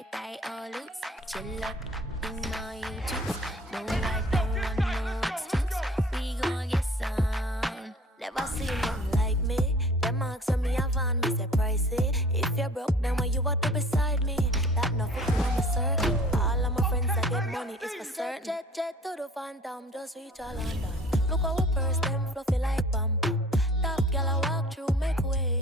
get tight or loose. Chill up in my juice. No life, don't want no excuse. We gon' get some. Never seen nothing like me. Them marks on me have on me say pricey. If you're broke, then why you want to beside me? That nothing on my circle. All of my friends that get money is for certain. Jet to the phantom, just reach all London. Look how we purse them fluffy like bamboo. Top girl I walk through, make way.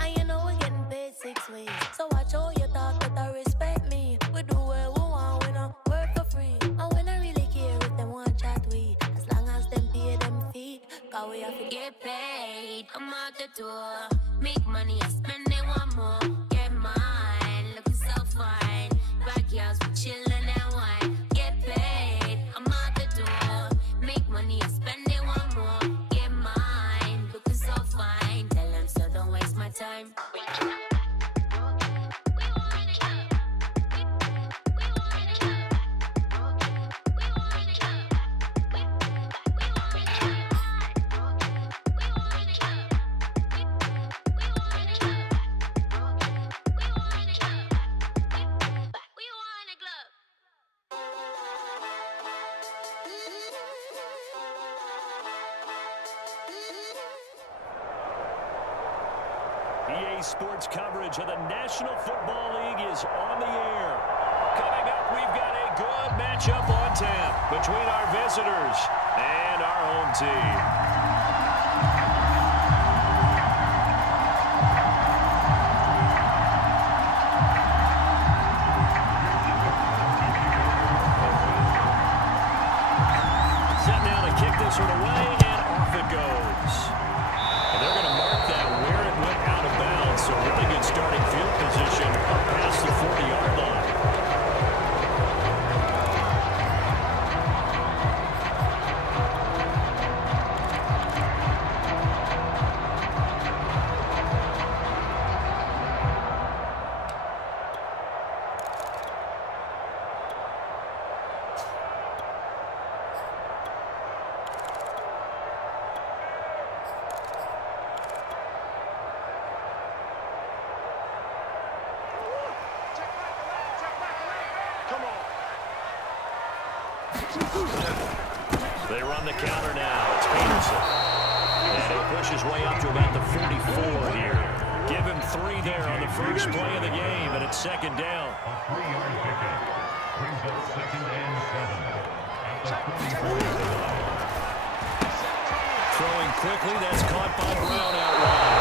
And you know we're getting paid 6 ways. So watch how you talk, better respect me. We do what we want, we don't work for free. And we don't really care if them want chat we. As long as them pay them fee. Cause we have to get paid. I'm out the door. Make money, I spend it one more. Get mine, looking so fine. Backyards, we chillin' and wine. Get paid, I'm out the door. Make money, I spend it one more. Get mine, looking so fine. Tell them so don't waste my time. EA Sports coverage of the National Football League is on the air. Coming up, we've got a good matchup on tap between our visitors and our home team. Set now to kick this one away, and off it goes. And they're going to mark that where it went out of bounds. So really good starting field position up past the 40-yard line. They run the counter now. It's Peterson. And he'll push his way up to about the 44 here. Give him 3 there on the first play of the game, and it's second down. A 3-yard pickup brings up 2nd and 7. Throwing quickly, that's caught by Brown out wide.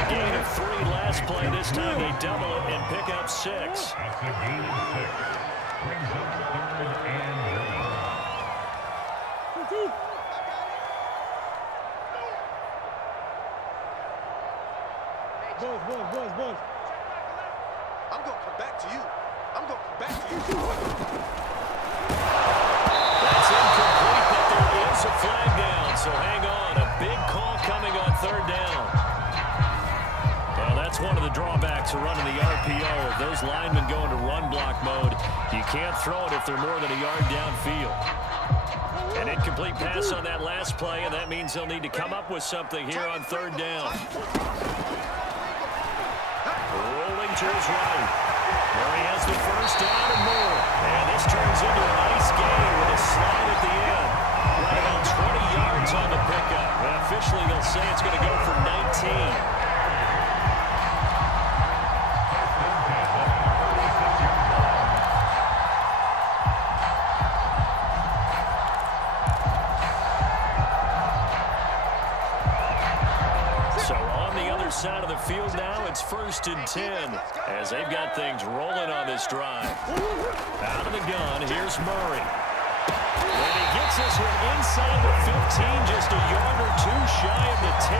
A gain of 3 last play. This time they double it and pick up 6. That's a gain of 6. Brings up 3rd and 1. Boys. I'm going to come back to you. That's incomplete, but there is a flag down, so hang on. A big call coming on 3rd down. Well, that's one of the drawbacks of running the RPO. If those linemen go into run block mode, you can't throw it if they're more than a yard downfield. An incomplete pass on that last play, and that means they'll need to come up with something here on 3rd down. Rolling to his right. There he has the first down and more. And this turns into a nice game with a slide at the end. Right about 20 yards on the pickup. And officially, they'll say it's going to go for 19. Side of the field now, it's 1st and 10 as they've got things rolling on this drive. Out of the gun, here's Murray. And he gets this one inside the 15, just a yard or 2 shy of the 10.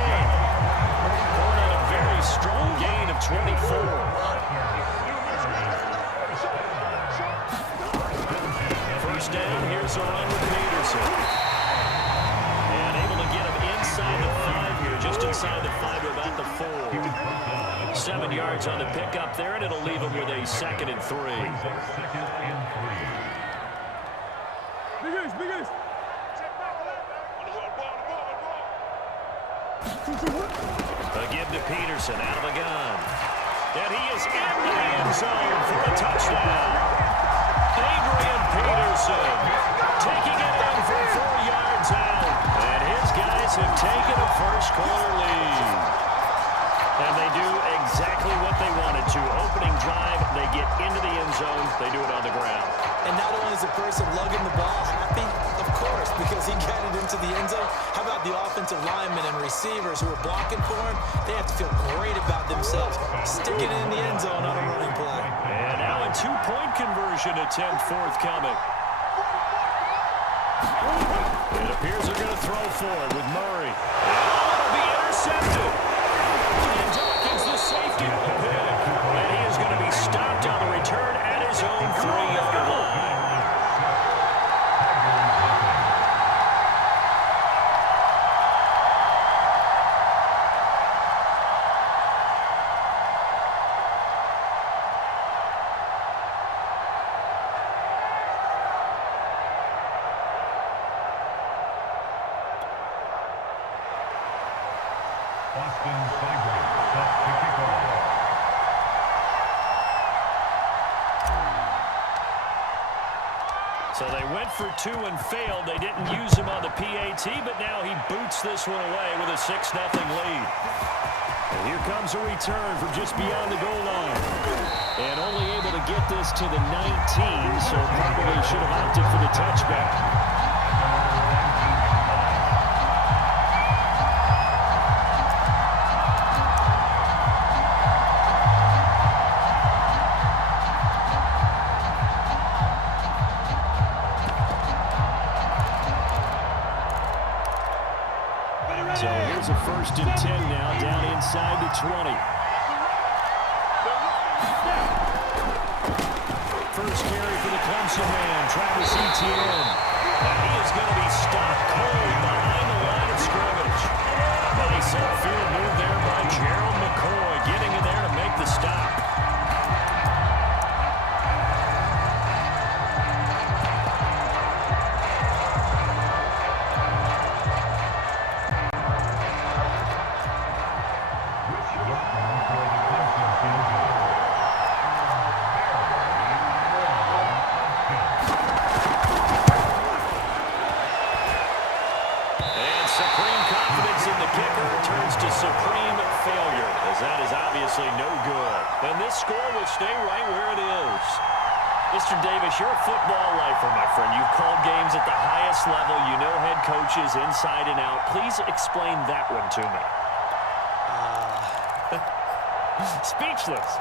Going on a very strong gain of 24. First down, here's a run with Peterson. And able to get him inside the 5 here, just inside the 5 to about the 4. 7 yards on the pickup there, and it'll leave him with a 2nd and 3. A give to Peterson out of the gun. And he is in the end zone for a touchdown. Adrian Peterson taking it in for 4 yards out. And his guys have taken a first-quarter lead. And they do exactly what they wanted to. Opening drive, they get into the end zone. They do it on the ground. And not only is the person lugging the ball happy, of course, because he got it into the end zone. How about the offensive linemen and receivers who are blocking for him? They have to feel great about themselves, sticking it in the end zone on a running play. And now a two-point conversion attempt forthcoming. It appears they're going to throw for it with Murray. Oh, it'll be intercepted. And Dawkins, the safety, will pick. And he is going to be stopped on the return at his own 3-yard line. So they went for 2 and failed. They didn't use him on the PAT, but now he boots this one away with a 6-0 lead. And here comes a return from just beyond the goal line. And only able to get this to the 19, so probably should have opted for the touchback. So here's a 1st and 10 now, down inside the 20. First carry for the Clemson man, Travis Etienne. And he is going to be stopped cold behind the line of scrimmage. Nice upfield move there by Gerald McCoy, getting in there to make the stop. Supreme failure, as that is obviously no good. And this score will stay right where it is. Mr. Davis, you're a football lifer, my friend. You've called games at the highest level. You know head coaches inside and out. Please explain that one to me. Speechless.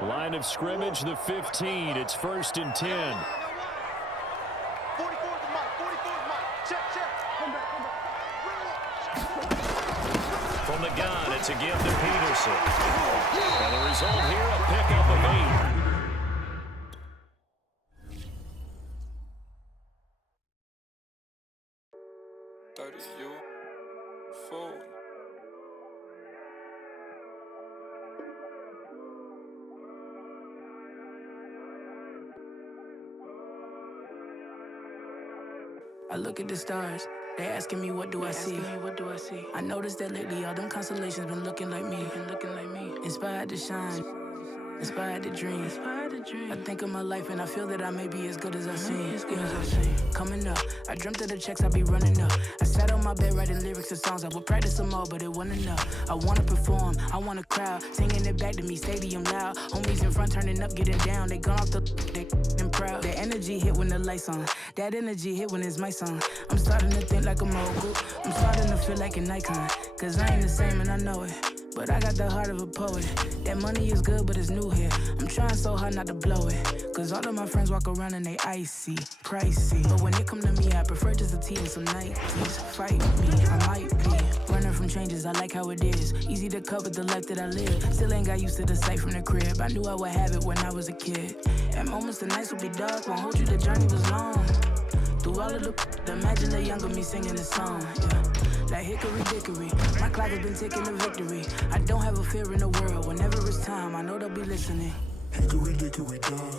Line of scrimmage, the 15. It's 1st and 10. 44 the mic. 44 the mic. Check. Come back. From the gun, it's again to Peterson. And the result here, a pickup of 8. I look at the stars, they asking me what do I see. I noticed that lately all them constellations been looking like me. Inspired to shine, inspired to dream. I think of my life and I feel that I may be as good as I seem. Coming up, I dreamt of the checks I be running up. I sat on my bed writing lyrics to songs. I would practice them all, but it wasn't enough. I wanna perform, I want a crowd singing it back to me, stadium loud. Homies in front turning up, getting down. They gone off the and proud. That energy hit when the lights on. That energy hit when it's my song. I'm starting to think like a mogul. I'm starting to feel like an icon. Cause I ain't the same and I know it. But I got the heart of a poet. That money is good, but it's new here. I'm trying so hard not to blow it. Cause all of my friends walk around and they icy, pricey. But when it come to me, I prefer just a tee and some Nikes. Fight me, I might be running from changes, I like how it is. Easy to cover the life that I live. Still ain't got used to the sight from the crib. I knew I would have it when I was a kid. At moments the nights would be dark, won't hold you, the journey was long. Through all of the imagine the younger me singing the song. Yeah. Like hickory dickory, my clock has been ticking to victory. I don't have a fear in the world. Whenever it's time, I know they'll be listening. Hickory dickory dog.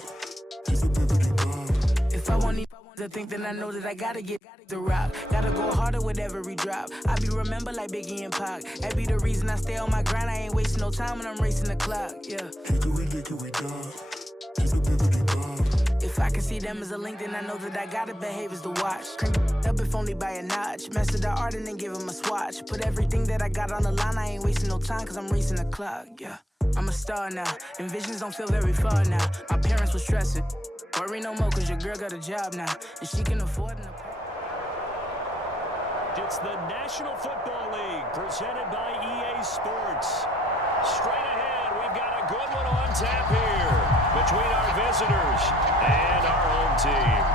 If I want to think, then I know that I gotta get the rock. Gotta go harder with every drop. I be remembered like Biggie and Pac. That be the reason I stay on my grind. I ain't wasting no time when I'm racing the clock. Yeah. If I can see them as a link, then I know that I gotta behave as the watch. Crank up if only by a notch. Master the art and then give him a swatch. Put everything that I got on the line. I ain't wasting no time cause I'm racing the clock. Yeah. I'm a star now, and visions don't feel very far now. My parents were stressing. Worry no more, cause your girl got a job now, and she can afford it. It's the National Football League, presented by EA Sports. Straight ahead, we've got a good one on tap here between our visitors and our home team.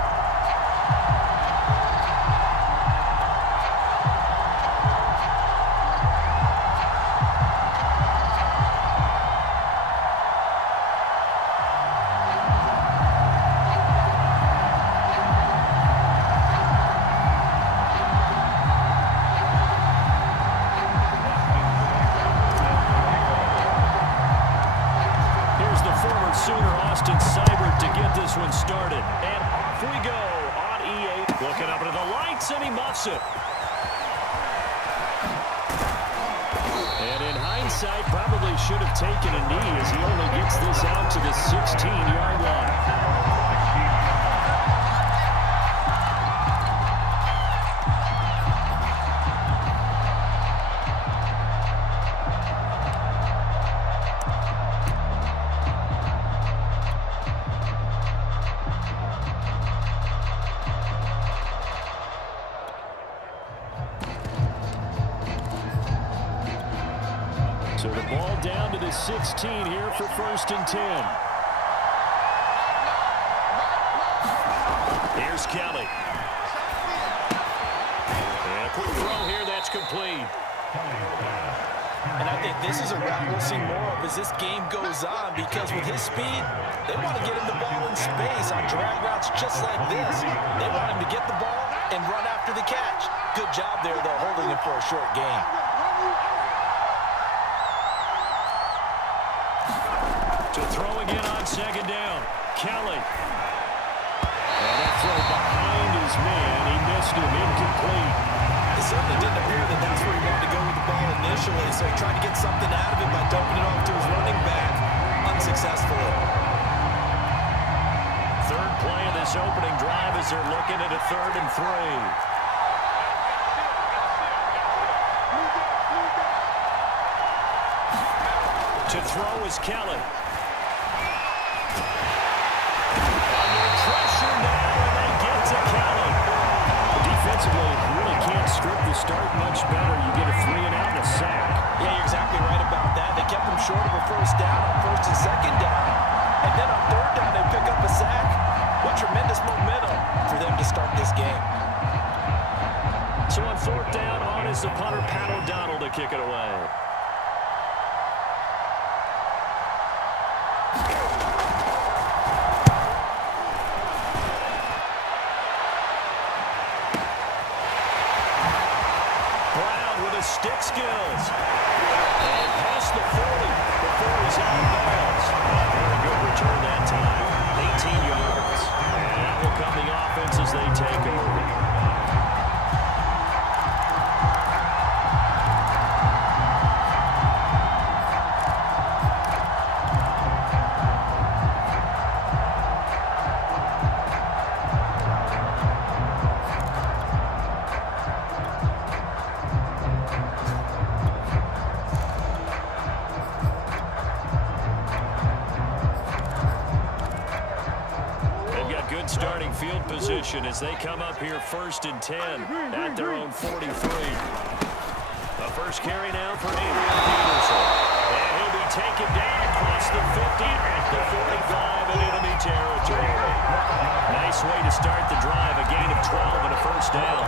Started, and off we go on EA. Looking up into the lights, and he muffs it. And in hindsight, probably should have taken a knee as he only gets this out to the 16-yard line. So the ball down to the 16 here for 1st and 10. Here's Kelly. And a quick throw here that's complete. And I think this is a route we'll see more of as this game goes on, because with his speed, they want to get him the ball in space on drag routes just like this. They want him to get the ball and run after the catch. Good job there, though, holding him for a short gain. To throw again on 2nd down. Kelly. And a throw behind his man. He missed him, incomplete. It certainly didn't appear that that's where he wanted to go with the ball initially, so he tried to get something out of it by dumping it off to his running back unsuccessfully. 3rd play of this opening drive as they're looking at a 3rd and 3. To throw is Kelly. Under pressure now, and they get to Kelly. Defensively, you really can't script the start much better. You get a 3 and out and a sack. Yeah, you're exactly right about that. They kept him short of a 1st down on 1st and 2nd down. And then on 3rd down, they pick up a sack. What tremendous momentum for them to start this game. So on 4th down, on is the punter, Pat O'Donnell, to kick it away. Stick skills. And past the 40 before he's out of bounds. Very good return that time. 18 yards. And that will come the offense as they take over. Starting field position as they come up here 1st and 10 at their own 43. The first carry now for Adrian Peterson. And he'll be taken down across the 50 at the 45 in enemy territory. Nice way to start the drive, a gain of 12 and a 1st down.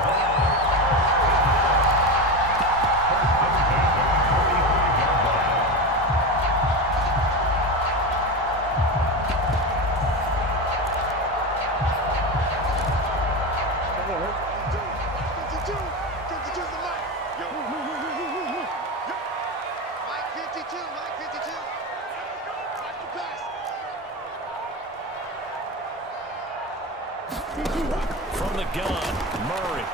gun. Murray.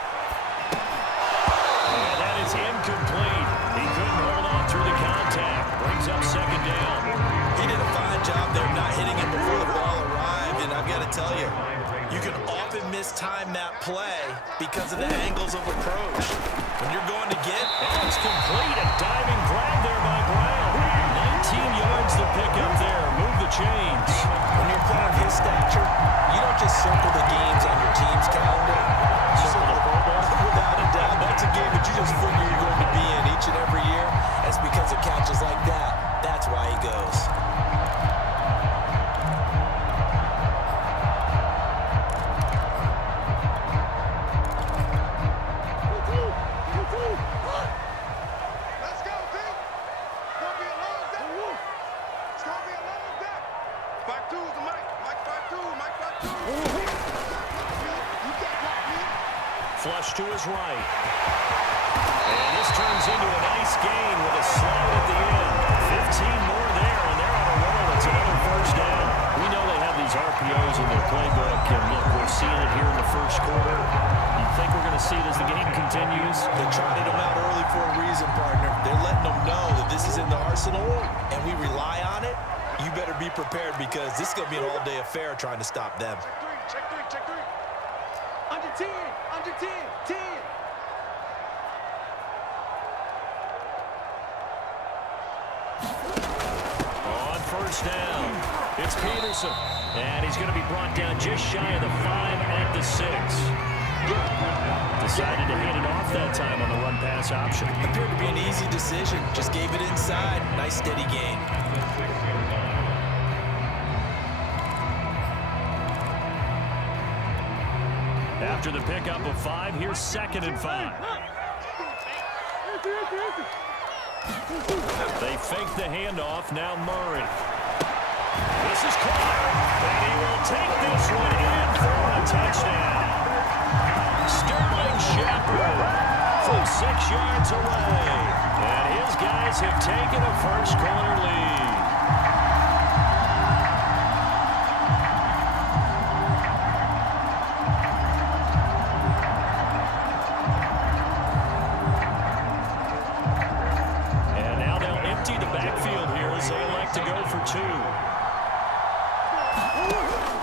And that is incomplete. He couldn't hold on through the contact. Brings up second down. He did a fine job there not hitting him before the ball arrived, and I've got to tell you, you can often mistime that play because of the angles of approach. When you're going to get... And it's complete. A diving grab there by Brown. 19 yards to pick up there. Move the chains. When you're playing his stature, you don't just circle the games on your team's calendar. You circle the ball. Without a doubt, that's a game that you just figure you're going to be in each and every year. That's because of catches like that. That's why he goes. Flush to his right. And this turns into a nice gain with a slide at the end. 15 more there, and they're on a roll. It's another first down. We know they have these RPOs in their playbook, and look, we're seeing it here in the first quarter. You think we're going to see it as the game continues? They trotted them out early for a reason, partner. They're letting them know that this is in the arsenal, and we rely on it. You better be prepared because this is going to be an all-day affair trying to stop them. Check three, check three. Under 10, under 10, 10. On first down, it's Peterson. And he's going to be brought down just shy of the 5 at the 6. Decided to hand it off that time on the run-pass option. Appeared to be an easy decision. Just gave it inside. Nice steady gain. After the pickup of 5, here's 2nd and 5. They fake the handoff. Now Murray. This is caught. And he will take this one in for a touchdown. Sterling Shepard from 6 yards away. And his guys have taken a first-quarter lead. To go for 2.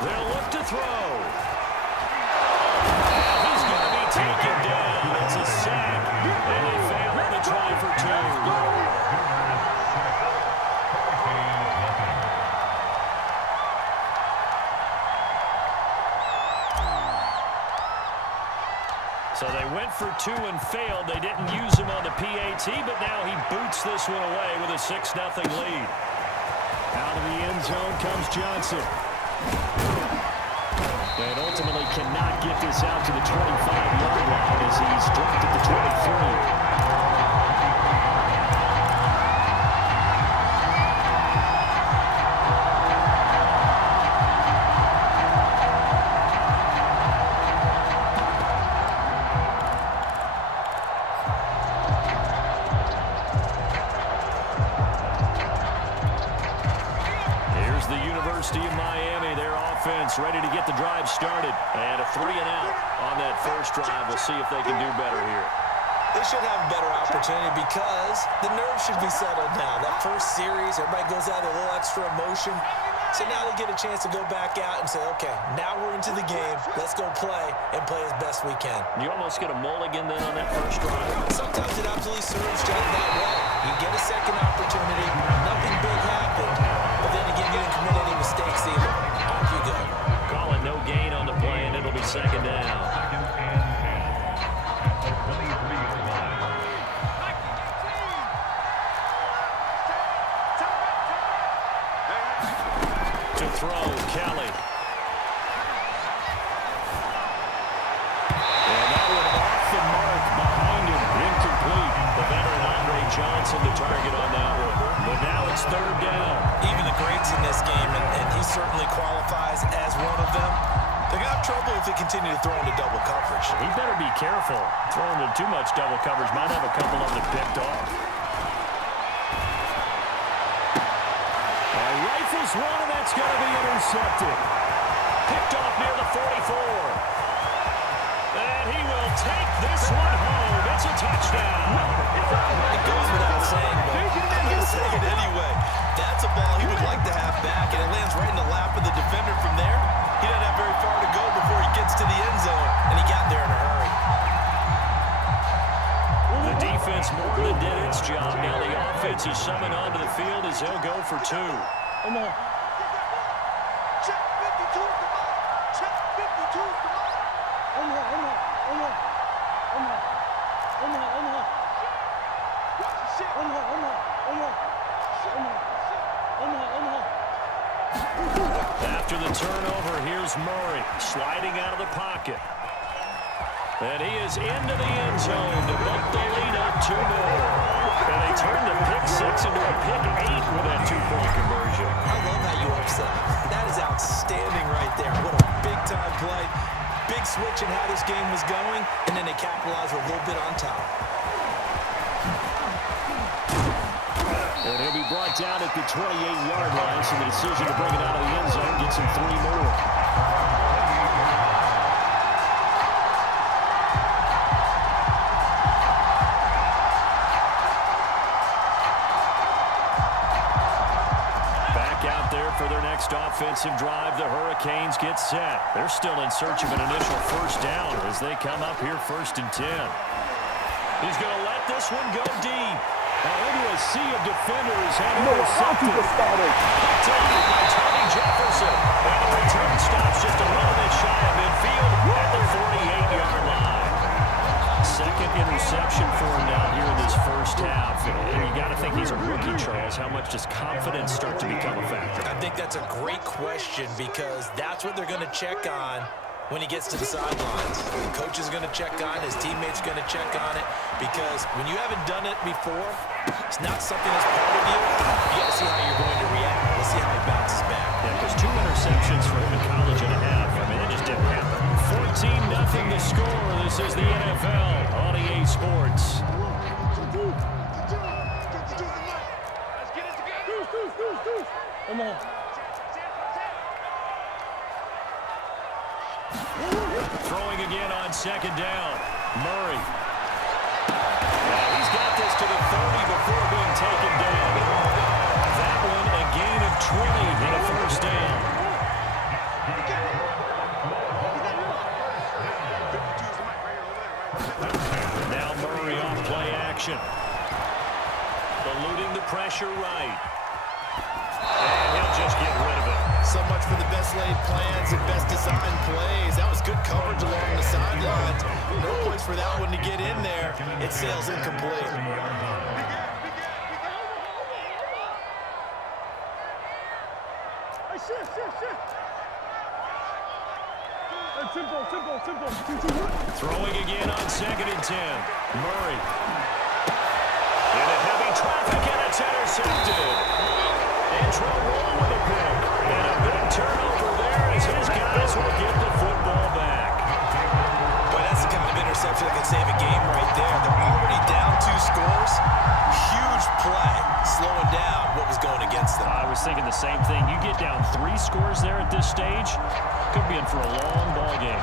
They'll look to throw. And he's going to be taken down. It's a sack. And they fail on the try for 2. So they went for 2 and failed. They didn't use him on the PAT, but now he boots this one away with a 6-0 lead. Out of the end zone comes Johnson. And ultimately cannot get this out to the 25-yard line as he's dropped at the 23. Ready to get the drive started. And a 3-and-out on that first drive. We'll see if they can do better here. They should have a better opportunity because the nerves should be settled now. That first series, everybody goes out with a little extra emotion. So now they get a chance to go back out and say, okay, now we're into the game. Let's go play and play as best we can. You almost get a mulligan then on that first drive. Sometimes it absolutely serves just that way. You get a second opportunity. Nothing big happened. But then again, you didn't commit any mistakes either. Off you go. Calling no gain on the play, and it'll be 2nd down. To throw, Kelly. And that one off the mark behind him. Incomplete. The veteran Andre Johnson the target on that one. But now it's 3rd down. Even the greats in this game, and he certainly qualifies as one of them, they're going to have trouble if they continue to throw into double coverage. He better be careful. Throwing into too much double coverage might have a couple of them picked off. Rifles one, and that's going to be intercepted. Picked off near the 44. take this one home. It's a touchdown. It goes without saying, but I'm going to say it anyway. That's a ball he would like to have back, and it lands right in the lap of the defender from there. He doesn't have very far to go before he gets to the end zone, and he got there in a hurry. The defense more than did its job. Now the offense is summoned onto the field as they'll go for two. Come on. Check 52 is the mark. Check 52 is the mark. Watch the shit. After the turnover, here's Murray sliding out of the pocket. And he is into the end zone to bump the lead up 2 more. And they turn the pick 6 into a pick 8 with that 2-point conversion. I love how you upset. That is outstanding right there. What a big-time play. Big switch in how this game was going, and then they capitalized with a little bit on top. And he'll be brought down at the 28-yard line, so the decision to bring it out of the end zone gets him 3 more. For their next offensive drive, the Hurricanes get set. They're still in search of an initial first down as they come up here 1st and 10. He's going to let this one go deep. Now into a sea of defenders and intercepted. Picked off by Tony Jefferson. And the return stops just a little bit shy of midfield at the 48-yard line. Second interception for him down here in this first half. And you got to think he's a rookie, Charles. How much does confidence start to become a factor? I think that's a great question because that's what they're going to check on when he gets to the sidelines. The coach is going to check on it. His teammates are going to check on it because when you haven't done it before, it's not something that's part of you. You got to see how you're going to react. Let's see how he bounces back. Yeah, because 2 interceptions for him in college and a half. I mean, it just didn't happen. 14-0 the score. This is the NFL on EA Sports. Come on. Throwing again on 2nd down. Murray. Now he's got this to the 30 before being taken down. That one a gain of 20 and a first down. Now Murray on play action. Eluding the pressure right. And he'll just get rid of it. So much for the best laid plans and best designed plays. That was good coverage along the sidelines. No place for that one to get in there. It sails incomplete. Throwing again on 2nd and 10. Murray. Into heavy traffic, and it's intercepted. Antro roll with a pick. And a big turnover there as his guys will get the football back. Boy, that's the kind of interception that can save a game right there. They're already down 2 scores. Huge play, slowing down what was going against them. I was thinking the same thing. You get down 3 scores there at this stage, could be in for a long ball game.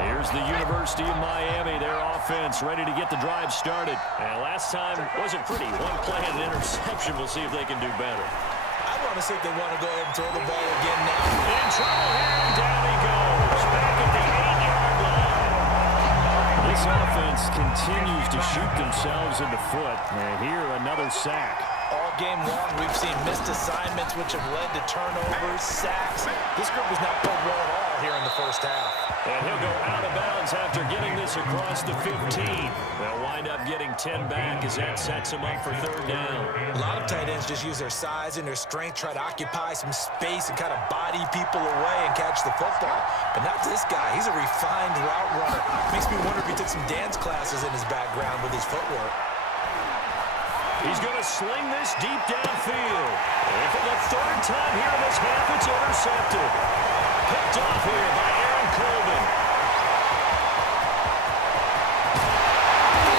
Here's the University of Miami, their offense ready to get the drive started. And last time wasn't pretty. 1 play and an interception. We'll see if they can do better. I want to see if they want to go ahead and throw the ball again now. In trouble here, and down he goes. Back at the 8-yard line. This offense continues to shoot themselves in the foot. And here, another sack. All game long, we've seen missed assignments, which have led to turnovers, sacks. This group has not played well at all here in the first half. And he'll go out of bounds after getting this across the 15. They'll wind up getting 10 back as that sets him up for 3rd down. A lot of tight ends just use their size and their strength, try to occupy some space and kind of body people away and catch the football. But not this guy. He's a refined route runner. Makes me wonder if he took some dance classes in his background with his footwork. He's going to sling this deep downfield. And for the 3rd time here in this half, it's intercepted. Picked off here by Aaron Colvin.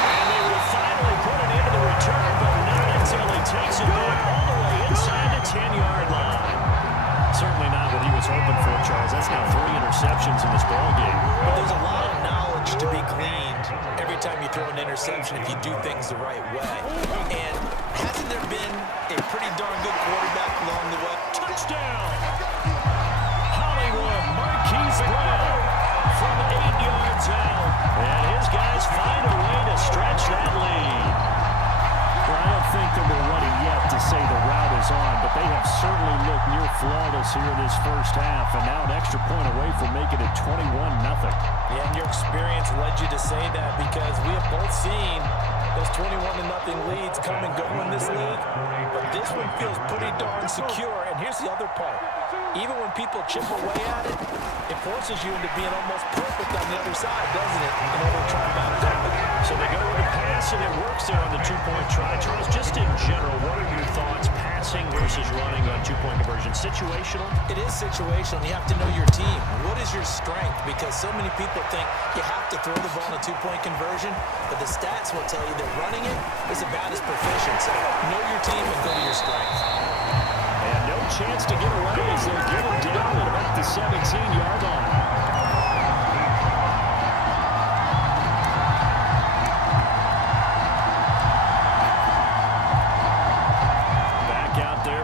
And they will finally put it into the return, but not until he takes it back all the way inside the 10-yard line. Certainly not what he was hoping for, Charles. That's now 3 interceptions time you throw an interception if you do things the right way. And hasn't there been a pretty darn good quarterback along the way? Touchdown! Hollywood, Marquise Brown from 8 yards out. And his guys find a way to stretch that lead. Well, I don't think that we're ready yet to say the route is on, but they have certainly looked near flawless here in this first half, and now an extra point away from making it 21-0. Yeah, and your experience led you to say that because we have both seen those 21-0 leads come and go in this league, but this one feels pretty darn secure. And here's the other part. Even when people chip away at it, it forces you into being almost perfect on the other side, doesn't it, in order to try and mount up. So they go with the pass, and it works there on the two-point try. Charles, just in general, what are your thoughts, passing versus running on two-point conversion? Situational? It is situational. You have to know your team. What is your strength? Because so many people think you have to throw the ball in a two-point conversion, but the stats will tell you that running it is about as proficient. So know your team and go to your strength. And no chance to get away as they'll get it down at about the 17-yard line.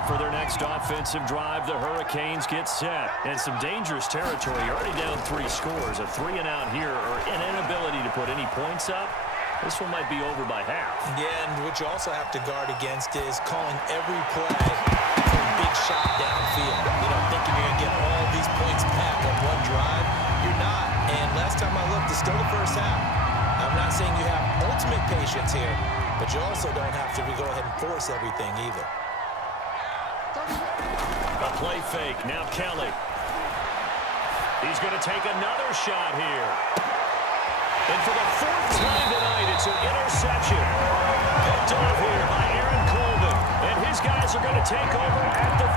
For their next offensive drive, the Hurricanes get set. And some dangerous territory. You're already down 3 scores. A 3-and-out here, or an inability to put any points up. This one might be over by half. Yeah, and what you also have to guard against is calling every play for a big shot downfield. You know, thinking you're going to get all these points back on one drive. You're not. And last time I looked, it's still the first half. I'm not saying you have ultimate patience here, but you also don't have to go ahead and force everything either. A play fake. Now Kelly. He's going to take another shot here. And for the 4th time tonight, it's an interception. Picked off here by Aaron Coleman. And his guys are going to take over at the...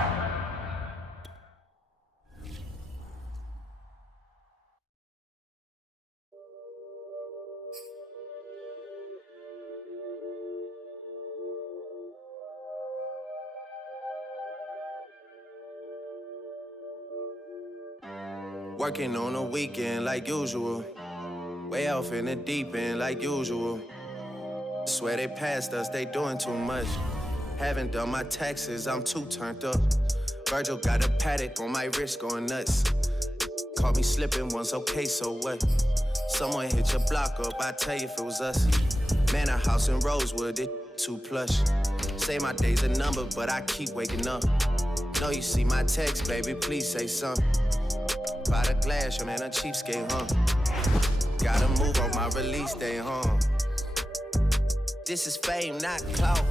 Working on a weekend like usual. Way off in the deep end like usual. Swear they passed us, they doing too much. Haven't done my taxes, I'm too turned up. Virgil got a paddock on my wrist going nuts. Caught me slipping once, okay, so what? Someone hit your block up, I tell you if it was us. Man, a house in Rosewood, it too plush. Say my day's a number, but I keep waking up. Know you see my text, baby, please say something. By the glass, your man a cheapskate, huh? Gotta move on my release day, huh? This is fame, not clout.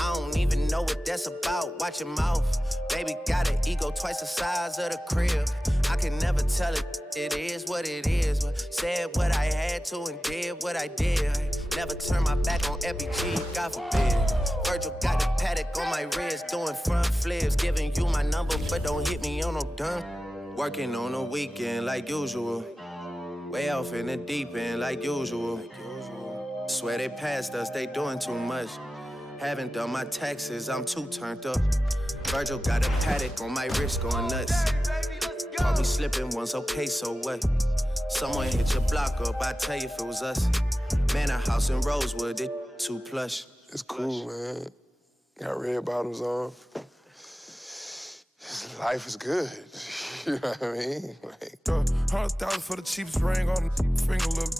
I don't even know what that's about. Watch your mouth. Baby got an ego twice the size of the crib. I can never tell it, it is what it is. But said what I had to and did what I did. Never turn my back on FBG, God forbid. Virgil got the paddock on my wrist, doing front flips. Giving you my number, but don't hit me on no dumb. Working on a weekend like usual. Way off in the deep end like usual. Swear they passed us, they doing too much. Haven't done my taxes, I'm too turned up. Virgil got a paddock on my wrist going nuts. Caught me slipping once, okay, so what? Someone hit your block up, I tell you if it was us. Man, a house in Rosewood, it too plush. It's cool, man. Got red bottoms on. Life is good. You know what I mean? Like, 100,000 for the cheapest ring on the finger, little.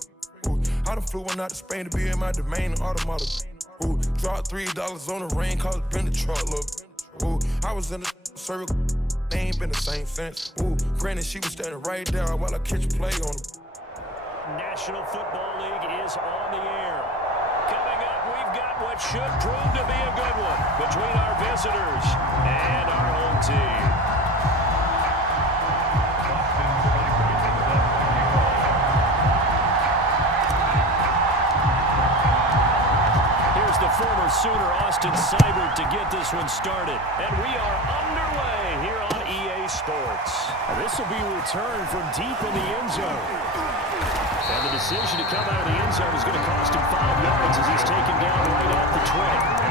Ooh, I done flew one out to Spain to be in my domain, automata. Ooh, dropped $3 on the ring, cause it been the truck, look. Ooh, I was in the circle, they ain't been the same since. Ooh, granted, she was standing right there while I catch a play on the National Football League is on the air. Coming up, we've got what should prove to be a good one between our visitors and our home team. Here's the former Sooner Austin Seibert to get this one started. And we are underway here on EA Sports. This will be a return from deep in the end zone. And the decision to come out of the end zone is going to cost him 5 yards as he's taken down right at the 20.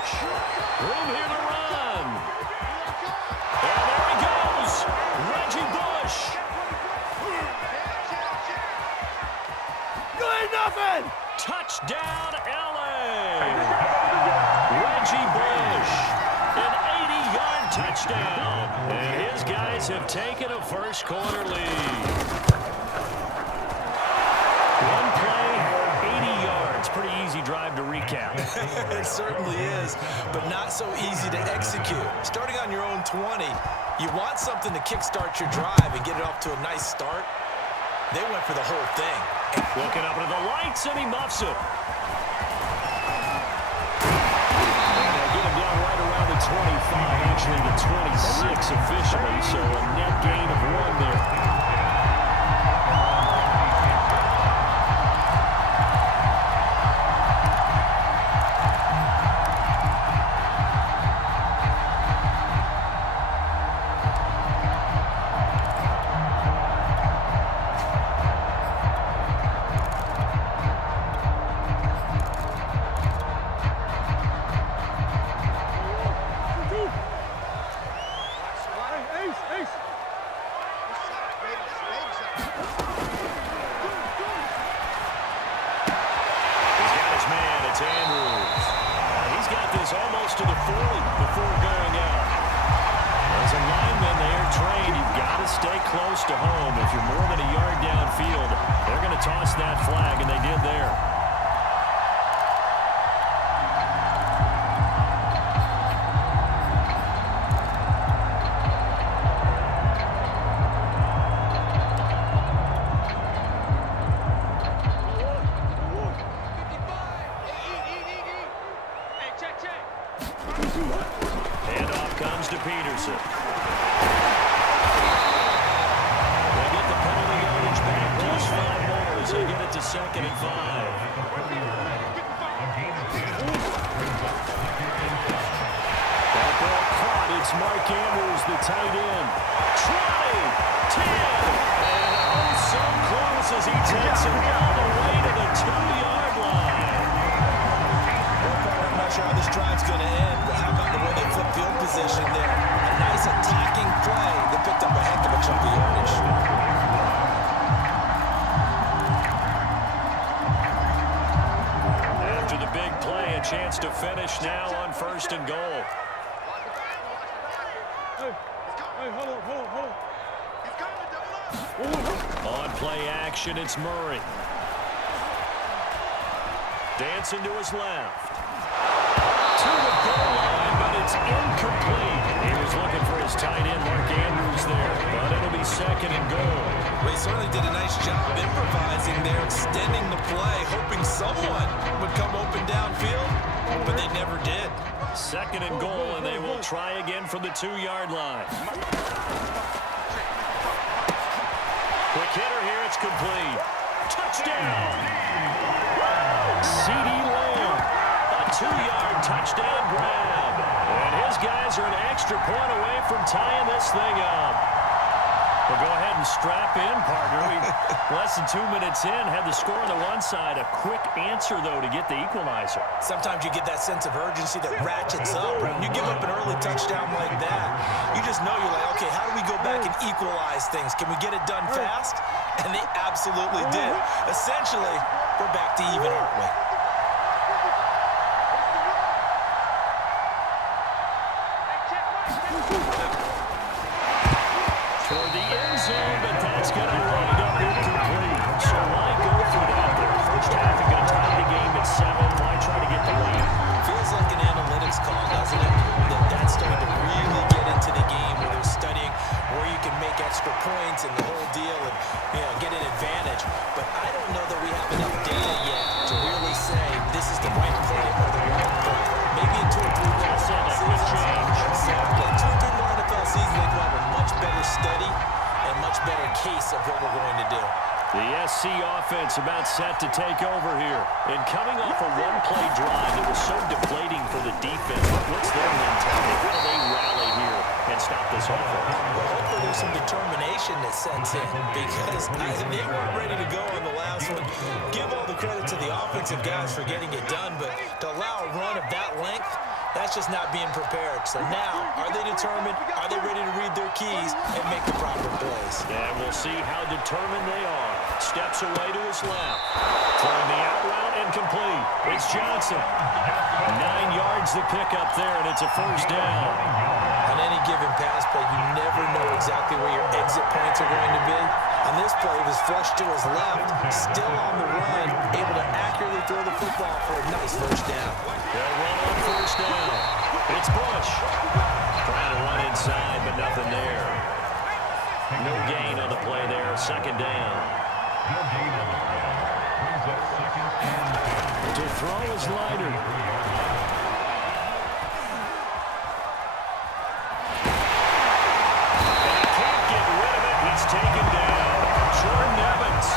Bush. Room here to run. And there he goes. Reggie Bush. You ain't nothing. Touchdown, L.A. Reggie Bush. An 80-yard touchdown. And his guys have taken a first quarter lead. One play, 80 yards. Pretty easy drive to recap. It certainly is, but not so easy to execute. Starting on your own 20, you want something to kickstart your drive and get it off to a nice start. They went for the whole thing. Looking up into the lights, and he muffs it. Get him down right around the 25, actually the 26 officially, so a net gain of 1 there. Almost to the 40 before going out. As a lineman, they are trained. You've got to stay close to home. If you're more than a yard downfield, they're going to toss that flag, and they did there. Handoff comes to Peterson. They get the penalty yardage back, plus 5 more as they get it to 2nd and 5. That ball caught. It's Mark Andrews, the tight end. 20, 10, and oh, so close as he takes it all the way to the 2-yard line. I'm not sure how this drive's going to end, but how about the way they flip field position there? A nice attacking play that picked up a heck of a chunk of yardage. After the big play, a chance to finish now on 1st and goal. Hey, hold on. He's coming to double up. On play action, it's Murray. Dancing to his left. To the goal line, but it's incomplete. He was looking for his tight end, Mark Andrews, there, but it'll be 2nd and goal. Well, he certainly did a nice job improvising there, extending the play, hoping someone would come open downfield, but they never did. 2nd and goal, and they will try again from the 2-yard line. Quick hitter here, it's complete. Touchdown! C.D. Lamb, a 2-yard touchdown grab. And his guys are an extra point away from tying this thing up. Well, go ahead and strap in, partner. We less than 2 minutes in, had the score on the one side. A quick answer, though, to get the equalizer. Sometimes you get that sense of urgency that ratchets up. When you give up an early touchdown like that, you just know you're like, okay, how do we go back and equalize things? Can we get it done fast? And they absolutely did. Essentially, we're back to even, aren't we? For the end zone, but that's going to wind up incomplete. So why go for that there? First half, you're going to tie the game at 7. Why try to get the lead? Feels like an analytics call, doesn't it? That's starting to really get into the game where they're studying where you can make extra points and the whole deal and, get an advantage. But I don't know that we have enough data yet to really say this is the right play or the wrong play. Maybe in 2 or 3 more seasons. Exactly. 2 or 3 more NFL seasons, they will have a much better study and much better case of what we're going to do. The SC offense about set to take over here. And coming off a one-play drive that was so deflating for the defense, what's their mentality? How do they rally here and stop this offense? Well, hopefully there's some determination that sets in because they weren't ready to go on the last one. Give all the credit to the offensive guys for getting it done, but to allow a run of that length, That's just not being prepared. So now, are they determined? Are they ready to read their keys and make the proper plays? And we'll see how determined they are. Steps away to his left. Throwing the out route incomplete. It's Johnson. 9 yards to pick up there, and it's a first down. On any given pass play, you never know exactly where your exit points are going to be. On this play, he was flushed to his left, still on the run, able to accurately throw the football for a nice first down. They'll run on first down. It's Bush. Trying to run inside, but nothing there. No gain on the play there. Second down. No gain on the play. Brings up second and 10. To throw is Leiter. Taken down. Jordan Evans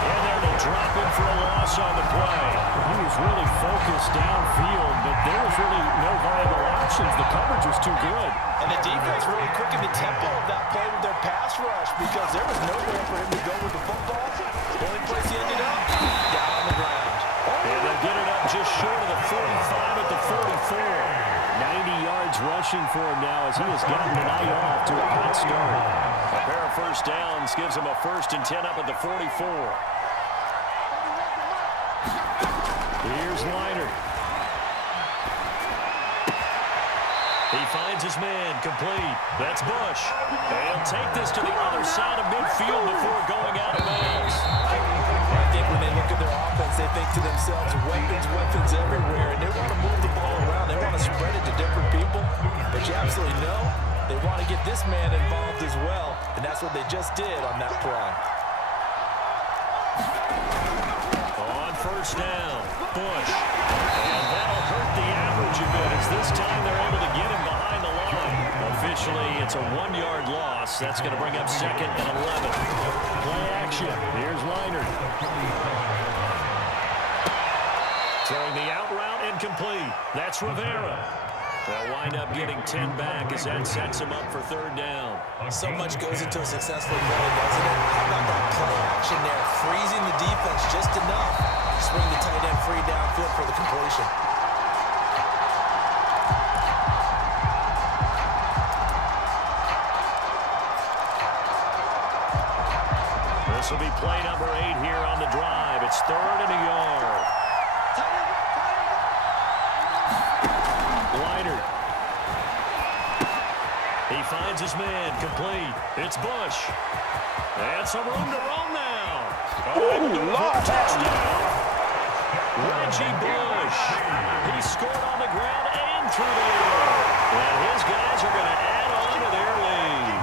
in there to drop him for a loss on the play. He was really focused downfield, but there was really no viable options. The coverage was too good. And the defense really quickened the tempo of that play with their pass rush because there was nowhere for him to go with the football. The only place he ended up, down on the ground. And they'll get it up just short of the 45 at the 44. 90 yards rushing for him now as he has gotten the night off to a hot start. A pair of first downs gives him a 1st and 10 up at the 44. Here's Leiter. He finds his man, complete. That's Bush. They'll take this to the other side of midfield before going out of bounds. I think when they look at their offense, they think to themselves, weapons everywhere, and they want to move the ball around. They want to spread it to different people, but you absolutely know they want to get this man involved as well, and that's what they just did on that play. On first down, Bush. And that'll hurt the average a bit as this time they're able to get him behind the line. Officially, it's a 1-yard loss. That's going to bring up 2nd and 11. Play action. Here's Leiter. Throwing the out route incomplete. That's Rivera. They'll wind up getting 10 back as that sets him up for 3rd down. So much goes into a successful play, doesn't it? How about that play action there? Freezing the defense just enough to swing the tight end free downfield for the completion. This will be play number 8 here on the drive. It's 3rd and a yard. Leiter. He finds his man, complete. It's Bush. And some room to roam now. Touchdown. Reggie Bush. He scored on the ground and through the air. And his guys are going to add on to their lead.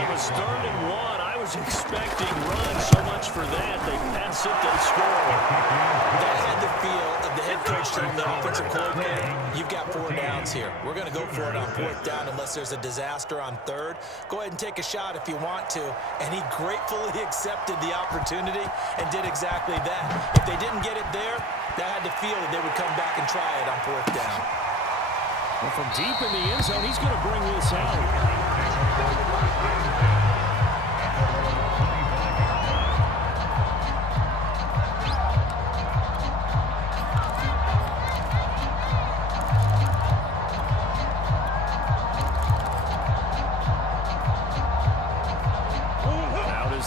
It was 3rd and 1. I was expecting runs so much for that. They pass it, they score. That had the feel of the head coach telling the offensive coordinator, you've got 4 downs here. We're going to go for it on 4th down unless there's a disaster on 3rd. Go ahead and take a shot if you want to. And he gratefully accepted the opportunity and did exactly that. If they didn't get it there, that had the feel that they would come back and try it on 4th down. Well, from deep in the end zone, he's going to bring this out.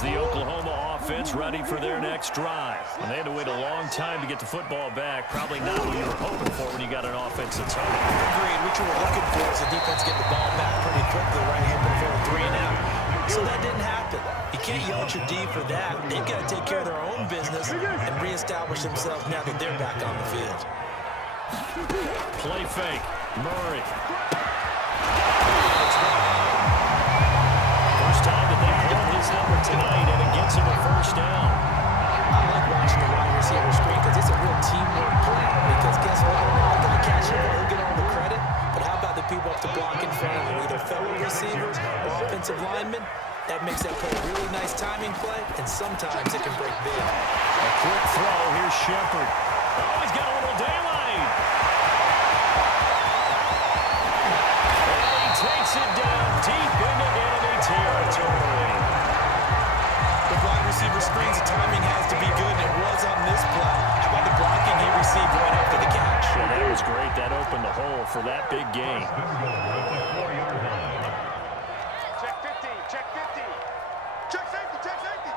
The Oklahoma offense ready for their next drive. And they had to wait a long time to get the football back. Probably not what you were hoping for when you got an offense that's home. Agreed. What you were looking for is the defense get the ball back pretty quickly right here before a 3 and out. So that didn't happen. You can't yell at your D for that. They've got to take care of their own business and reestablish themselves now that they're back on the field. Play fake. Murray. First time that they called his number tonight, and it gets him a 1st down. I like watching the wide receiver screen because it's a real teamwork play. Because guess what? I'm going to catch him. He'll get all the credit. But how about the people up to block in front of him, either fellow receivers or offensive linemen? That makes that play a really nice timing play, and sometimes it can break big. A quick throw. Here's Shepard. Oh, he's got a little daylight. And he takes it down deep into enemy territory. The wide receiver screens, the timing has to be good, and it was on this play. How about the blocking he received right after the catch? Yeah, that was great. That opened the Field goal at the 4-yard line. Check 50, check 50. Check safety, check safety.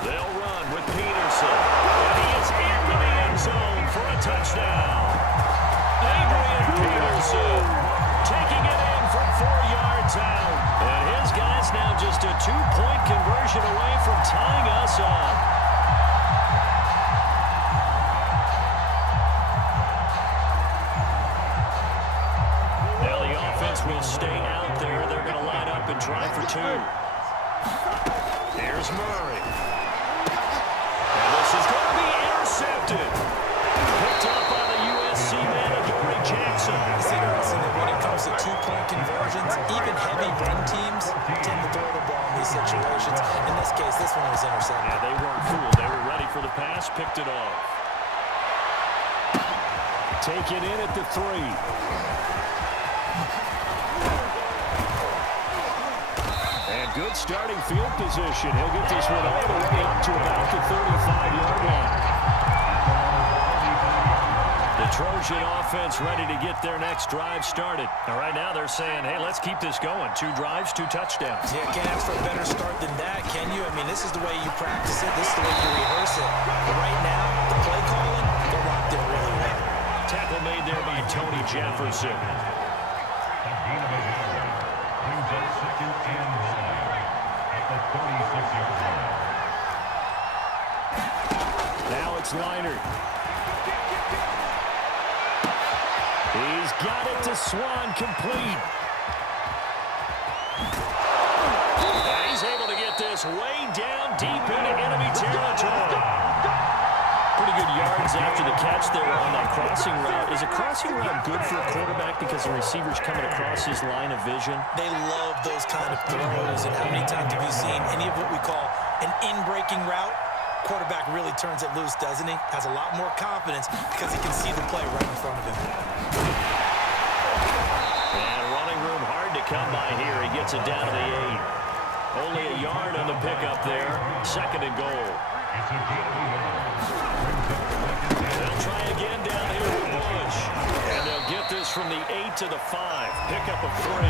They'll run with Peterson. And he is into the end zone for a touchdown. Adrian Peterson taking it in from 4 yards out. And his guy's now just a 2-point conversion away from tying us up. Now the offense will stay out there. They're going to line up and try for 2. Here's Murray. And this is going to be intercepted. Picked up by the USC man, Adoree Jackson. It's interesting that when it comes to 2-point conversions, even heavy run teams tend to throw the ball in these situations. In this case, this one was intercepted. Yeah, they weren't fooled. They were ready for the pass, picked it off. Take it in at the 3. And good starting field position. He'll get this one all the way up to about the 35-yard line. The Trojan offense ready to get their next drive started. And right now they're saying, hey, let's keep this going. 2 drives, 2 touchdowns. Yeah, can't ask for a better start than that, can you? I mean, this is the way you practice it. This is the way you rehearse it. But right now, the play calling, they're locked in really well. Tackle made there by Tony Jefferson. Brings up 2nd and 9 at the 36-yard line. Now it's Leinart. He's got it to Swan, complete. And he's able to get this way down deep into enemy territory. Pretty good yards after the catch there on that crossing route. Is a crossing route good for a quarterback because the receiver's coming across his line of vision? They love those kind of throws. And how many times have you seen any of what we call an in-breaking route? Quarterback really turns it loose, doesn't he? Has a lot more confidence because he can see the play right in front of him. And running room hard to come by here. He gets it down to the 8. Only a yard on the pickup there. 2nd and goal. It's a gain of 1. They'll try again down here with Bush. And they'll get this from the 8 to the 5. Pickup of 3.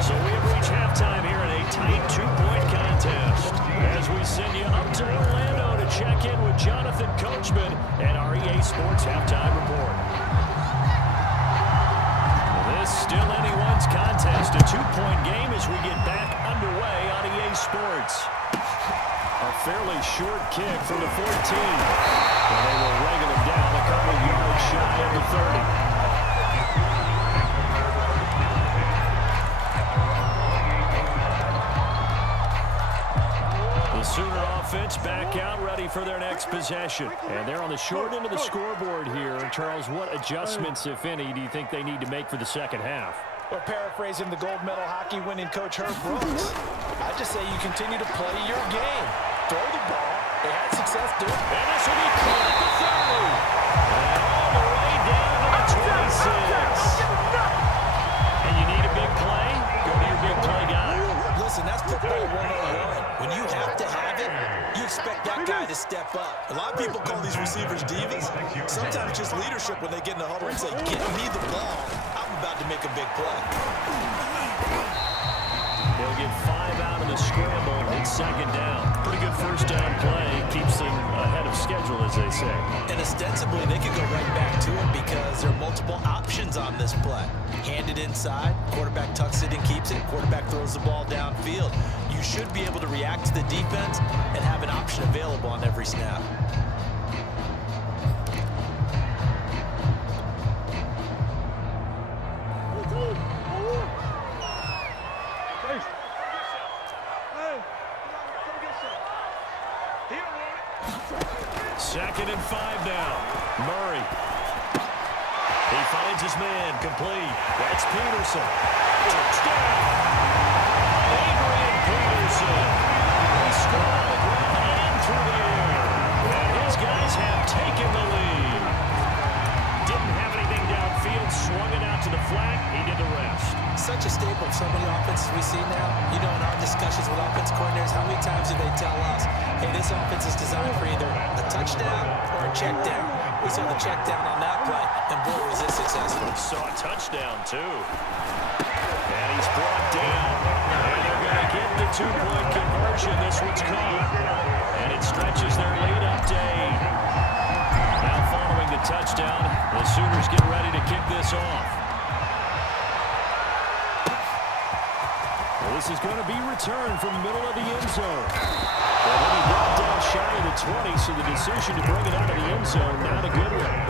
So we have reached halftime here in a tight 2-point contest. As we send you up to Orlando to check in with Jonathan Coachman and our EA Sports Halftime Report. This still anyone's contest. A 2-point game as we get back underway on EA Sports. A fairly short kick from the 14. And they will wrangle him down a couple yards shy of the 30. The Sooner offense back out, ready for their next possession. And they're on the short end of the scoreboard here. Charles, what adjustments, if any, do you think they need to make for the second half? Well, paraphrasing the gold medal hockey winning coach Herb Brooks, I just say you continue to play your game. Throw the ball. They had success doing it. And this will be caught at the 30. And all the way down to the 26. And you need a big play? Go to your big play guy. Listen, that's football 101. When you have to have it, you expect that guy to step up. A lot of people call these receivers divas. Sometimes just leadership when they get in the huddle and say, get me the ball. I'm about to make a big play. They'll get 5 out of the scramble. It's 2nd down. Pretty good first down play. Keeps them ahead of schedule, as they say. And ostensibly, they could go right back to it because there are multiple options on this play. Hand it inside. Quarterback tucks it and keeps it. Quarterback throws the ball downfield. You should be able to react to the defense and have an option available on every snap. Second and 5 now. Murray. He finds his man, complete. That's Peterson. Touchdown! Adrian Peterson. He scored on the ground and through the air. And his guys have taken the lead. Didn't have anything downfield, swung it out to the flat. He did the rest. Such a staple of so many offenses we see now. You know, in our discussions with offense coordinators, how many times do they tell us, hey, this offense is designed for either a touchdown or a check down. We saw the check down on that play. And boy, was this successful. Saw a touchdown, too. And he's brought down. And they're going to get the two-point conversion. This one's caught. And it stretches their lead up to 8. Now following the touchdown, the Sooners get ready to kick this off. Well, this is going to be returned from the middle of the end zone. But when he brought down shy of the 20, so the decision to bring it out of the end zone, not a good one.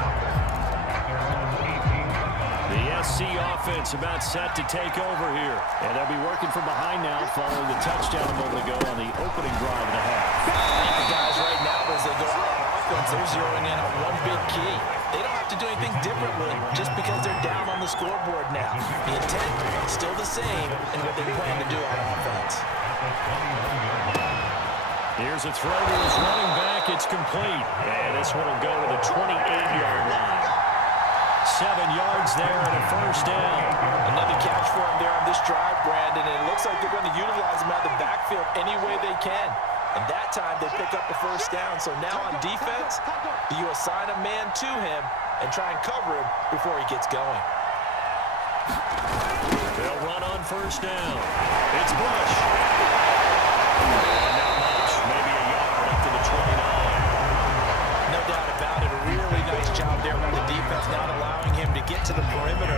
The SC offense about set to take over here. And they'll be working from behind now following the touchdown a moment ago on the opening drive of the half. Guys, right now, as they go out on offense, they're zeroing in on one big key. They don't have to do anything differently just because they're down on the scoreboard now. The intent is still the same in what they plan to do on offense. Here's a throw to his running back. It's complete. And this one will go to the 28-yard line. 7 yards there and a first down. Another catch for him there on this drive, Brandon, and it looks like they're going to utilize him out of the backfield any way they can. And that time they pick up the first down. So now on defense, you assign a man to him and try and cover him before he gets going. They'll run on first down. It's Bush. And not much, maybe a yard up to the 29. No doubt about it. A really nice job there by the defense, not allowing him to get to the perimeter.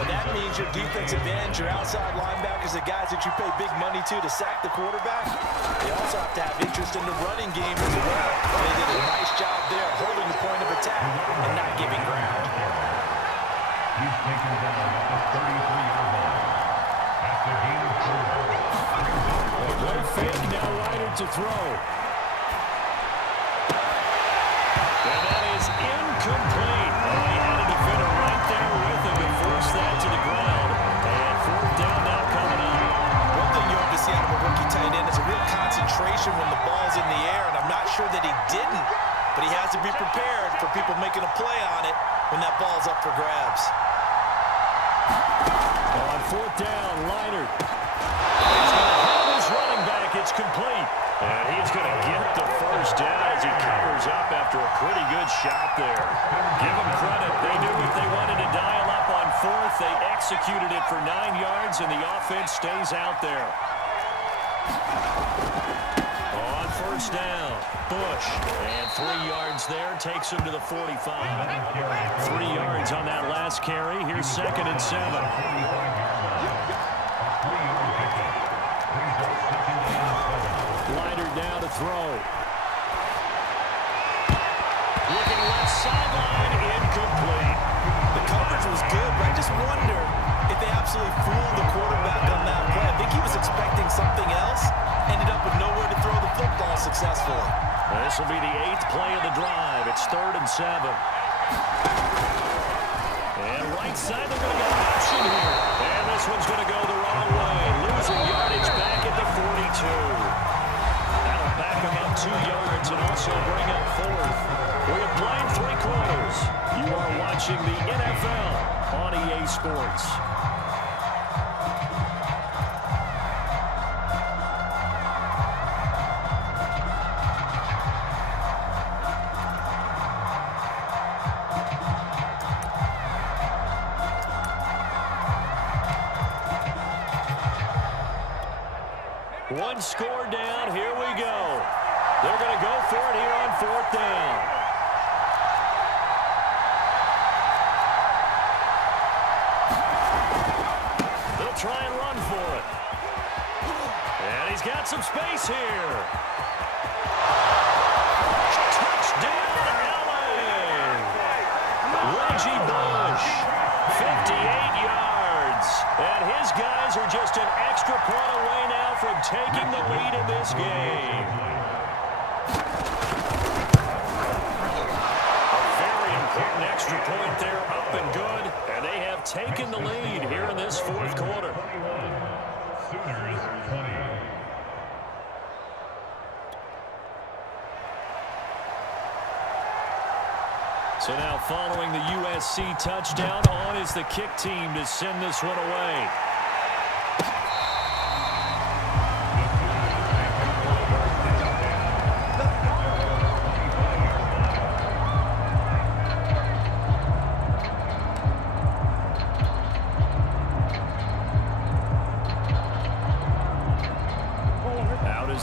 But that means your defensive ends, your outside linebackers, the guys that you pay big money to sack the quarterback, they also have to have interest in the running game as well. They did a nice job there holding the point of attack and not giving ground. He's taken down at the 33-yard line. At the gain of 4. Play fake, now Ryder to throw. And that is incomplete. Oh, he had a defender right there with him and forced that to the ground. And fourth down now coming up. One thing you have to see out of a rookie tight end is a real concentration when the ball's in the air, and I'm not sure that he didn't, but he has to be prepared for people making a play on it when that ball's up for grabs. On fourth down, Leinart. He's going to have his running back. It's complete. And he's going to get the first down as he covers up after a pretty good shot there. Give him credit. They knew if they wanted to dial up on fourth, they executed it for 9 yards, and the offense stays out there. On first down, Bush. And 3 yards there takes him to the 45. 3 yards on that last carry. Here's 2nd and 7. Leinart down to throw. Looking left sideline, incomplete. The coverage was good, but I just wonder if they absolutely fooled the quarterback on that play. I think he was expecting something else, ended up with nowhere to throw the football successfully. This will be the 8th play of the drive. It's 3rd and 7. And right side, they're going to get an option here. And this one's going to go the wrong way. Losing yardage back at the 42. That'll back him up 2 yards and also bring up 4th. We have played 3 quarters. You are watching the NFL on EA Sports. One score down. Here we go. They're going to go for it here on 4th down. They'll try and run for it. And he's got some space here. Touchdown, LA! Reggie Bush, 58 yards. And his guys are just an extra point away now from taking the lead in this game. A very important extra point there, up and good. And they have taken the lead here in this 4th quarter. Sooners 20. So now following the USC touchdown, on is the kick team to send this one away.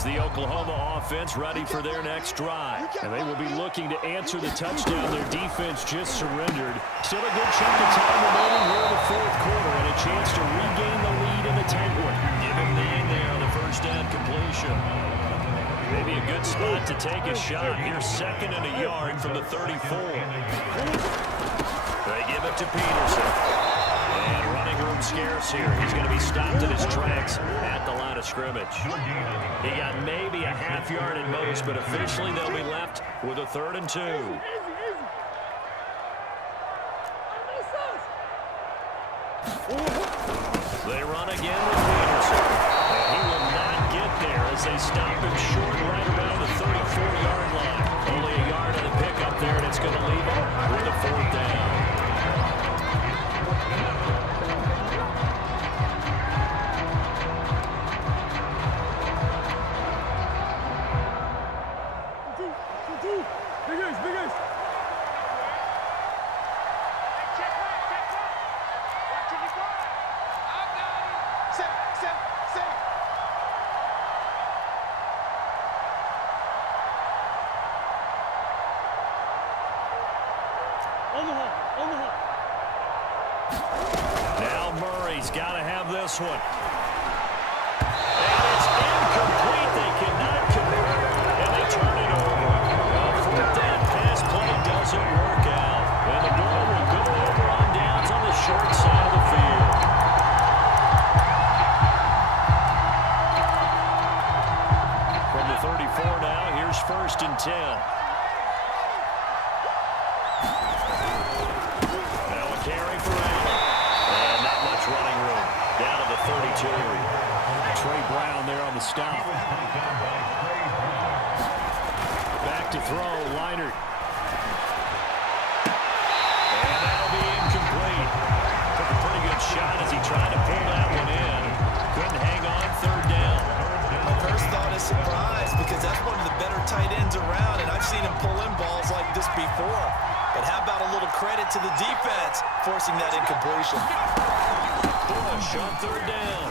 the Oklahoma offense ready for their next drive. And they will be looking to answer the touchdown their defense just surrendered. Still a good chunk of time remaining here in the fourth quarter and a chance to regain the lead in a tight one. Give him the in there on the first down completion. Maybe a good spot to take a shot. Here's 2nd and a yard from the 34. They give it to Peterson. And running room scarce here. He's going to be stopped in his tracks at the line of scrimmage. He got maybe a half yard at most, but officially they'll be left with a 3rd and 2. They run again with Peterson. And he will not get there as they stop him short right around the 34-yard line. Only a yard on the pickup there, and it's going to leave him with a 4th down. Now Murray's got to have this one. And it's incomplete. They cannot convert, and they turn it over. Well, 4th down pass play doesn't work out. And the ball will go over on downs on the short side of the field. From the 34 now, here's 1st and 10. Carry for Allen. And not much running room. Down to the 32. Trey Brown there on the stop. Back to throw, Leinart. And that'll be incomplete. Took a pretty good shot as he tried to pull that one in. Couldn't hang on, 3rd down. My first thought is surprise because that's one of the better tight ends around, and I've seen him pull in balls like this before. But how about a little credit to the defense forcing that incompletion? Bush on 3rd down.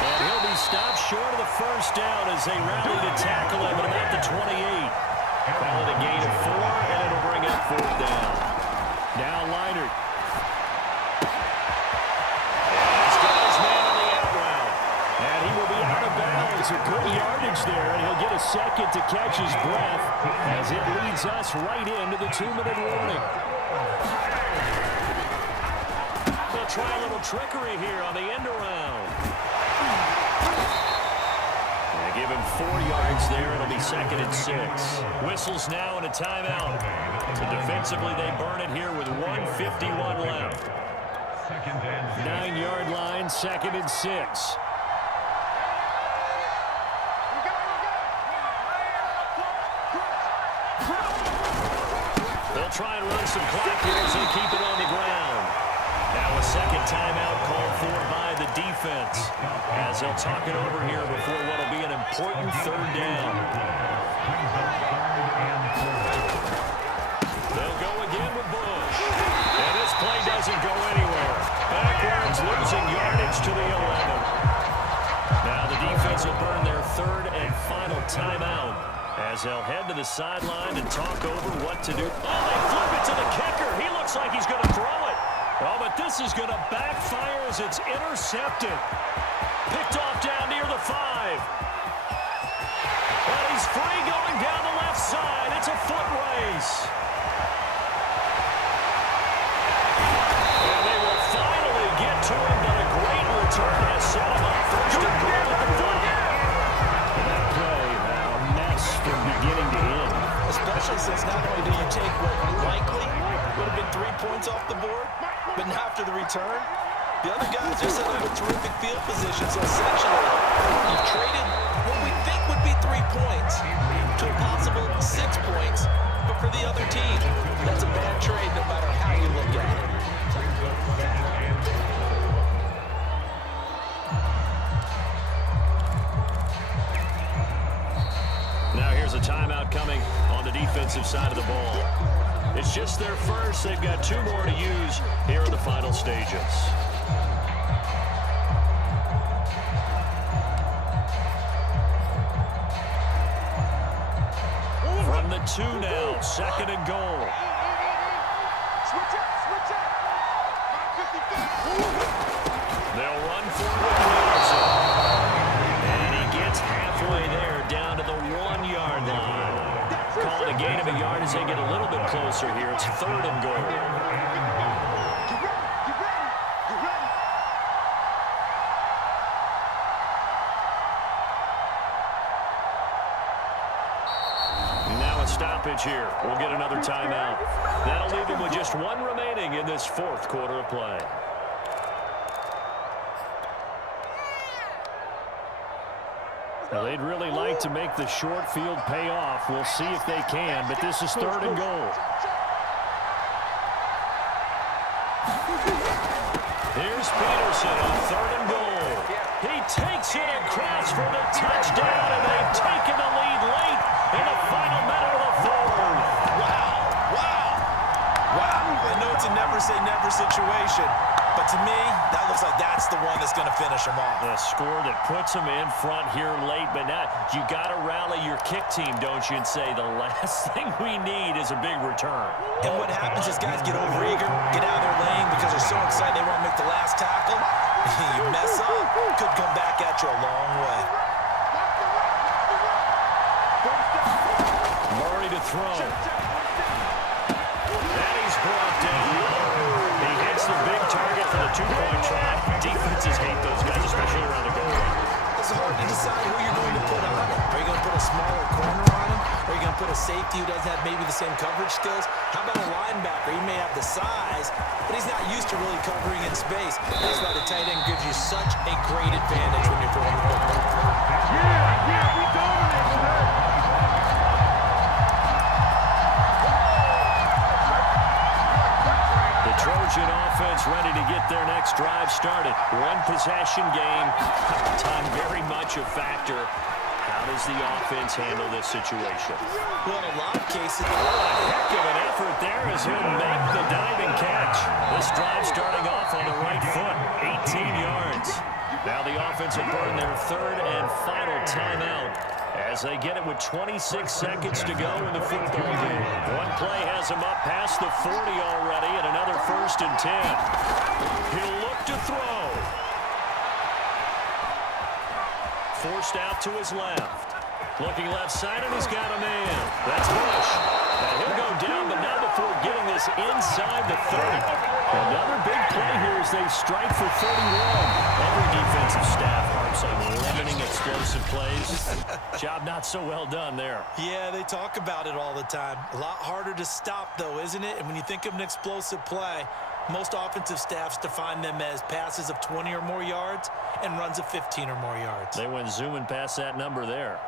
And he'll be stopped short of the 1st down as they rally to tackle him at about the 28. Call it a gain of 4, and it'll bring up 4th down. Now Leinart. And he's got his man on the out route. And he will be out of bounds. A good yardage there, and he'll get a second to catch his breath as it leads us right into the 2-minute warning. They'll try a little trickery here on the end around. They give him 4 yards there. It'll be 2nd and 6. Whistles now and a timeout. So defensively, they burn it here with 1:51 left. 9-yard line, 2nd and 6. They'll try and run some clock here as they keep it on the ground. Now a second timeout called for by the defense as they'll talk it over here before what will be an important 3rd down. They'll go again with Bush. And this play doesn't go anywhere. Backwards, losing yardage to the 11. Now the defense will burn their 3rd and final timeout as they'll head to the sideline and talk over what to do. Oh, they flip it to the kicker. He looks like he's going to throw it. Oh, but this is going to backfire as it's intercepted. Picked off down near the 5. And he's free going down the left side. It's a foot race. And they will finally get to him, but a great return has set him up. 1st and goal at the 5. That play, a mess from beginning to end. Especially since not only do you take what likely would have been 3 points off the board, but after the return, the other guys just set up a terrific field position. So essentially, you traded what we think would be 3 points to a possible 6 points, but for the other team, that's a bad trade no matter how you look at it. Now here's a timeout coming on the defensive side of the ball. It's just their first. They've got 2 more to use here in the final stages. from the 2 now. 2nd and goal. Switch up, switch up. They'll run for it with BOYZ. And he gets halfway there, down to the 1-yard line. Call it a gain of a yard as they get a little bit closer here. It's 3rd and goal. Now a stoppage here. We'll get another timeout. That'll leave him with just 1 remaining in this 4th quarter of play. Now, they'd really like to make the short field pay off. We'll see if they can, but this is 3rd and goal. Here's Peterson on 3rd and goal. He takes it across for the touchdown, and they've taken the lead late in the final minute of the 4th. Wow. I know it's a never-say-never situation, but to me, that looks like that's the one that's going to finish them off. The score that puts them in front here late, but now you got to rally your kick team, don't you, and say the last thing we need is a big return. And what happens is guys get overeager, get out of their lane because they're so excited they want to make the last tackle. You mess up, could come back at you a long way. Murray to throw. And he's brought down. He hits the big target for the 2-point try. Defenses hate those guys, especially around the goal line. It's hard to decide who you're going to put on it. Are you going to put a smaller corner on him? Are you going to put a safety who doesn't have maybe the same coverage skills? How about a linebacker? He may have the size, but he's not used to really covering in space. That's why the tight end gives you such a great advantage when you're throwing the football. Yeah, we dominate today. The Trojan offense ready to get their next drive started. 1-possession game. Time very much a factor. How does the offense handle this situation? Well, in a lot of cases, What a heck of an effort there as he'll make the diving catch. This drive starting off on the right foot. 18 yards. Now the offense will burn their 3rd and final timeout as they get it with 26 seconds to go in the football game. One play has him up past the 40 already, and another 1st and 10. He'll look to throw. Forced out to his left. Looking left side, and he's got a man. That's Bush. Now he'll go down, but not before getting this inside the 30. Another big play here as they strike for 31. Every defensive staff harps on limiting explosive plays. Job not so well done there. yeah, they talk about it all the time. A lot harder to stop, though, isn't it? And when you think of an explosive play, most offensive staffs define them as passes of 20 or more yards and runs of 15 or more yards. They went zooming past that number there.